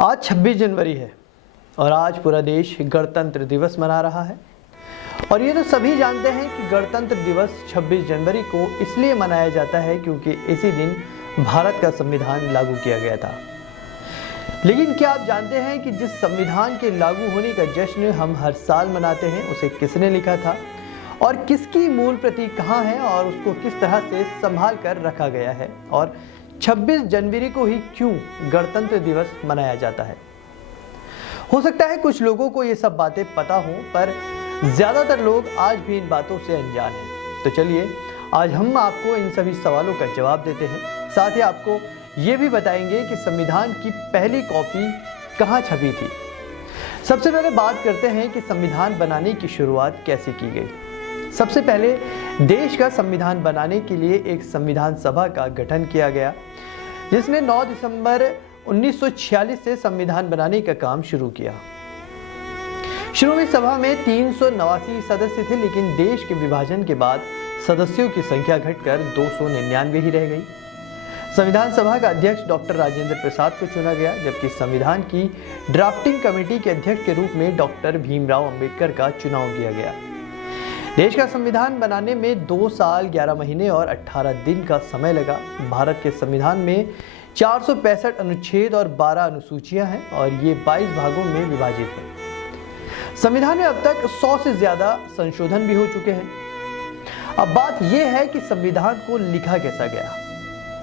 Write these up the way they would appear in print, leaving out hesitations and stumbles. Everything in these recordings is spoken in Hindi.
आज 26 जनवरी है और आज पूरा देश गणतंत्र दिवस मना रहा है। और ये तो सभी जानते हैं कि गणतंत्र दिवस 26 जनवरी को इसलिए मनाया जाता है क्योंकि इसी दिन भारत का संविधान लागू किया गया था। लेकिन क्या आप जानते हैं कि जिस संविधान के लागू होने का जश्न हम हर साल मनाते हैं उसे किसने लिखा था और किसकी मूल प्रति कहाँ है और उसको किस तरह से संभाल कर रखा गया है और 26 जनवरी को ही क्यों गणतंत्र दिवस मनाया जाता है। हो सकता है कुछ लोगों को ये सब बातें पता हो, पर ज्यादातर लोग आज भी इन बातों से अनजान हैं। तो चलिए आज हम आपको इन सभी सवालों का जवाब देते हैं। साथ ही आपको ये भी बताएंगे कि संविधान की पहली कॉपी कहाँ छपी थी। सबसे पहले बात करते हैं कि संविधान बनाने की शुरुआत कैसे की गई। सबसे पहले देश का संविधान बनाने के लिए एक संविधान सभा का गठन किया गया, जिसने 9 दिसंबर 1946 से संविधान बनाने का काम शुरू किया। शुरू में सभा में 389 सदस्य थे, लेकिन देश के विभाजन के बाद सदस्यों की संख्या घटकर 299 ही रह गई। संविधान सभा का अध्यक्ष डॉक्टर राजेंद्र प्रसाद को चुना गया, जबकि संविधान की ड्राफ्टिंग कमेटी के अध्यक्ष के रूप में डॉक्टर भीमराव अंबेडकर का चुनाव किया गया। देश का संविधान बनाने में 2 साल 11 महीने और 18 दिन का समय लगा। भारत के संविधान में 465 अनुच्छेद और 12 अनुसूचियां हैं और ये 22 भागों में विभाजित है। संविधान में अब तक 100 से ज्यादा संशोधन भी हो चुके हैं। अब बात यह है कि संविधान को लिखा कैसा गया।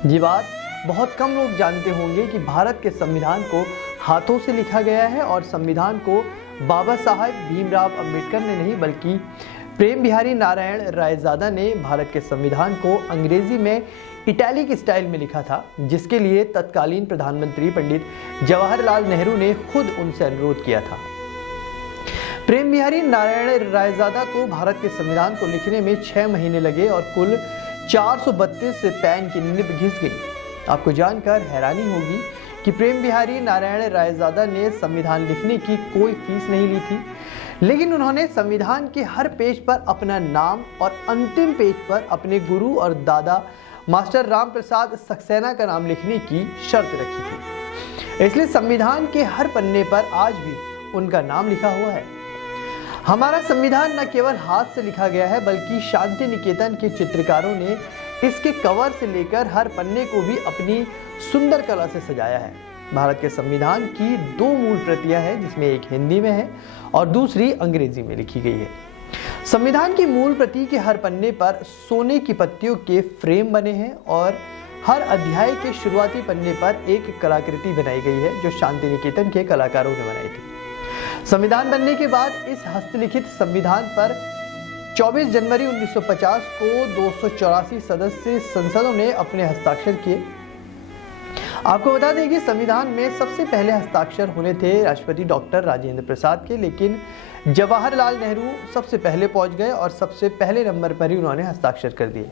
ये बात बहुत कम लोग जानते होंगे कि भारत के संविधान को हाथों से लिखा गया है और संविधान को बाबा साहब भीमराव अंबेडकर ने नहीं बल्कि प्रेम बिहारी नारायण रायजादा ने भारत के संविधान को अंग्रेजी में इटैलिक स्टाइल में लिखा था, जिसके लिए तत्कालीन प्रधानमंत्री पंडित जवाहरलाल नेहरू ने खुद उनसे अनुरोध किया था। प्रेम बिहारी नारायण रायजादा को भारत के संविधान को लिखने में 6 महीने लगे और कुल 432 पेन की निब घिस गई। आपको जानकर हैरानी होगी कि प्रेम बिहारी नारायण रायजादा ने संविधान लिखने की कोई फीस नहीं ली थी, लेकिन उन्होंने संविधान के हर पेज पर अपना नाम और अंतिम पेज पर अपने गुरु और दादा मास्टर राम प्रसाद सक्सेना का नाम लिखने की शर्त रखी थी। इसलिए संविधान के हर पन्ने पर आज भी उनका नाम लिखा हुआ है। हमारा संविधान न केवल हाथ से लिखा गया है, बल्कि शांति निकेतन के चित्रकारों ने इसके कवर से लेकर हर पन्ने को भी अपनी सुंदर कला से सजाया है। भारत के संविधान की 2 मूल प्रतियां हैं, जिसमें एक हिंदी में है और दूसरी अंग्रेजी में लिखी गई है। संविधान की मूल प्रति के हर पन्ने पर सोने की पत्तियों के फ्रेम बने हैं और हर अध्याय के शुरुआती पन्ने पर एक कलाकृति बनाई गई है, जो शांति निकेतन के कलाकारों ने बनाई थी। संविधान बनने के बाद इस हस्तलिखित संविधान पर 24 जनवरी 1950 को 284 सदस्य संसदों ने अपने हस्ताक्षर किए। आपको बता दें कि संविधान में सबसे पहले हस्ताक्षर होने थे राष्ट्रपति डॉक्टर राजेंद्र प्रसाद के, लेकिन जवाहरलाल नेहरू सबसे पहले पहुंच गए और सबसे पहले नंबर पर ही उन्होंने हस्ताक्षर कर दिए।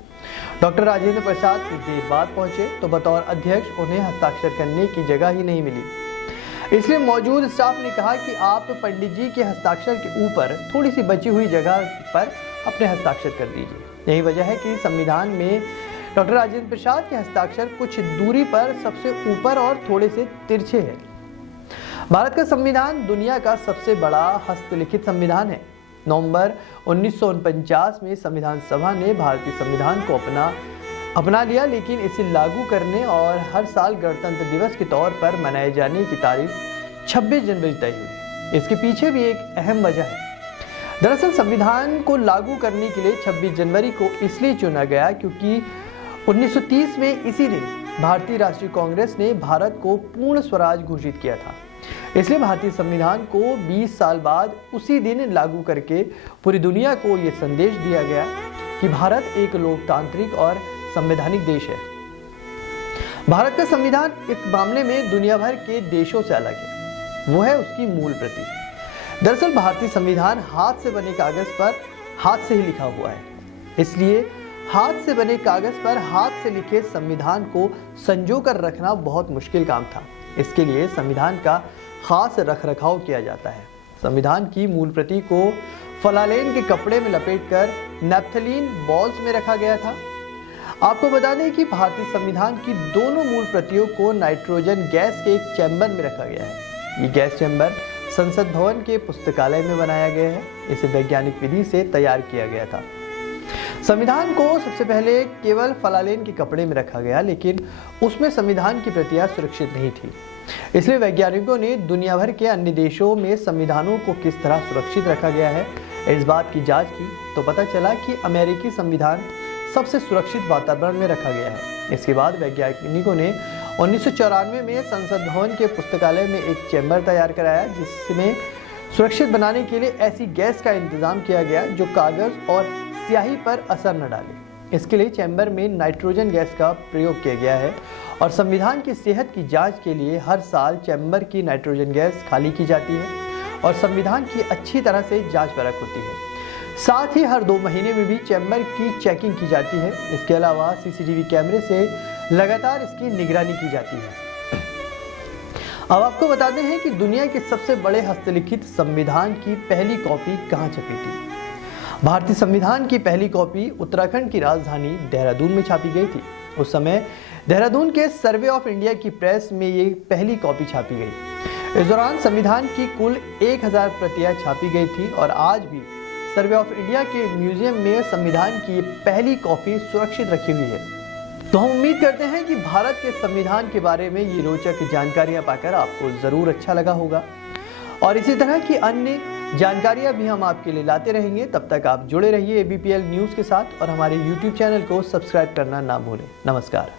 डॉक्टर राजेंद्र प्रसाद कुछ देर बाद पहुंचे तो बतौर अध्यक्ष उन्हें हस्ताक्षर करने की जगह ही नहीं मिली। इसलिए मौजूद स्टाफ ने कहा कि आप पंडित जी के हस्ताक्षर के ऊपर थोड़ी सी बची हुई जगह पर अपने हस्ताक्षर कर दीजिए। यही वजह है कि संविधान में डॉक्टर राजेंद्र प्रसाद के हस्ताक्षर कुछ दूरी पर सबसे ऊपर और थोड़े से तिरछे हैं। भारत का संविधान दुनिया का सबसे बड़ा हस्तलिखित संविधान है। नवंबर 1949 में संविधान सभा ने भारतीय संविधान को अपना लिया, लेकिन इसे लागू करने और हर साल गणतंत्र दिवस के तौर पर मनाए जाने की तारीख 26 जनवरी तय हुई। इसके पीछे भी एक अहम वजह है। दरअसल संविधान को लागू करने के लिए 26 जनवरी को इसलिए चुना गया क्योंकि 1930 में इसी दिन भारतीय राष्ट्रीय कांग्रेस ने भारत को पूर्ण स्वराज घोषित किया था। इसलिए भारतीय संविधान को 20 साल बाद उसी दिन लागू करके पूरी दुनिया को ये संदेश दिया गया कि भारत एक लोकतांत्रिक और संवैधानिक देश है। भारत का संविधान इस मामले में दुनिया भर के देशों से अलग है। वो है उसकी मूल प्रति। दरअसल भारतीय संविधान हाथ से बने कागज पर हाथ से ही लिखा हुआ है। इसलिए हाथ से बने कागज पर हाथ से लिखे संविधान को संजो कर रखना बहुत मुश्किल काम था। इसके लिए संविधान का खास रखरखाव किया जाता है। संविधान की मूल प्रति को फलालेन के कपड़े में लपेटकर नैप्थलीन बॉल्स में रखा गया था। आपको बता दें कि भारतीय संविधान की दोनों मूल प्रतियों को नाइट्रोजन गैस के एक चैम्बर में रखा गया है। ये गैस चैम्बर संसद भवन के पुस्तकालय में बनाया गया है। इसे वैज्ञानिक विधि से तैयार किया गया था। संविधान को सबसे पहले केवल फलालेन के कपड़े में रखा गया, लेकिन उसमें संविधान की प्रतियां सुरक्षित नहीं थी। इसलिए वैज्ञानिकों ने दुनिया भर के अन्य देशों में संविधानों को किस तरह सुरक्षित रखा गया है, इस बात की जांच की तो पता चला कि अमेरिकी संविधान सबसे सुरक्षित वातावरण में रखा गया है। इसके बाद वैज्ञानिकों ने 1994 में संसद भवन के पुस्तकालय में एक चैम्बर तैयार कराया, जिसमें सुरक्षित बनाने के लिए ऐसी गैस का इंतजाम किया गया जो कागज और स्याही पर असर न डाले। इसके लिए चैम्बर में नाइट्रोजन गैस का प्रयोग किया गया है और संविधान की सेहत की जांच के लिए हर साल चैम्बर की नाइट्रोजन गैस खाली की जाती है और संविधान की अच्छी तरह से जांच परख होती है। साथ ही हर 2 महीने में भी चैम्बर की चेकिंग की जाती है। इसके अलावा सीसीटीवी कैमरे से लगातार इसकी निगरानी की जाती है। अब आपको बताते हैं कि दुनिया के सबसे बड़े हस्तलिखित संविधान की पहली कॉपी कहाँ छपी थी। भारतीय संविधान की पहली कॉपी उत्तराखंड की राजधानी देहरादून में छापी गई थी। उस समय देहरादून के सर्वे ऑफ इंडिया की प्रेस में ये पहली कॉपी छापी गई। इस दौरान संविधान की कुल 1000 प्रतियां छापी गई थी और आज भी सर्वे ऑफ इंडिया के म्यूजियम में संविधान की पहली कॉपी सुरक्षित रखी हुई है। तो हम उम्मीद करते हैं कि भारत के संविधान के बारे में ये रोचक जानकारियां पाकर आपको ज़रूर अच्छा लगा होगा और इसी तरह की अन्य जानकारियां भी हम आपके लिए लाते रहेंगे। तब तक आप जुड़े रहिए ABPL न्यूज़ के साथ और हमारे YouTube चैनल को सब्सक्राइब करना ना भूलें। नमस्कार।